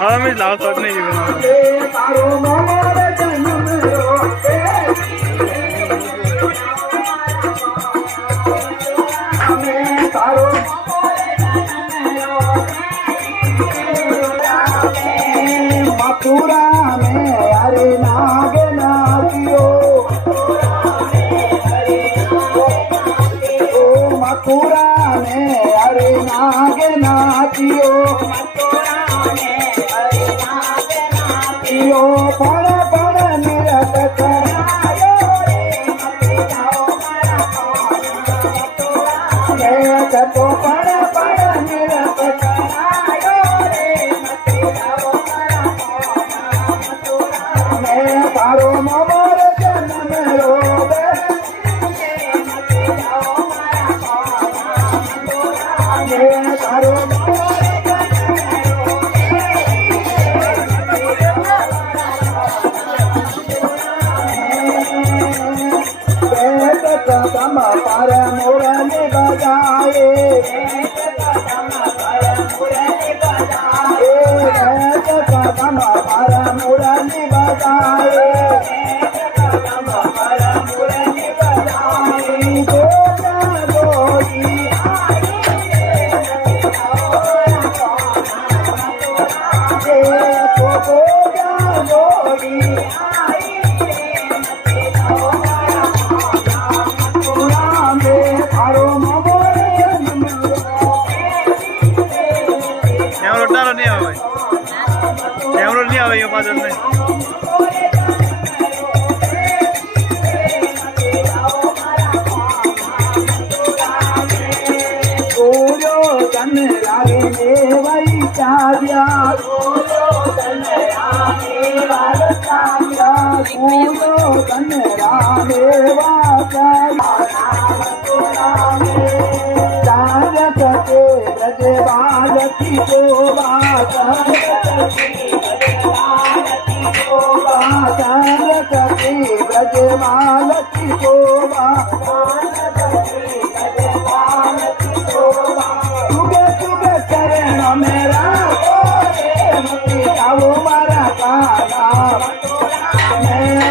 हाँ मैं लाओ शॉट नहीं मथुरा में अरे नाग नाचियो मथुरा में अरे नाग नाचियो पण पण निरत करायो रे तो पण पण निरत करायो रे तारो मोर जन्म रोवे तारो कदम पर मुरली बजाए कदम पर मुरली बजाए गोरा गोरी गोरा गोरी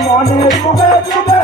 मोने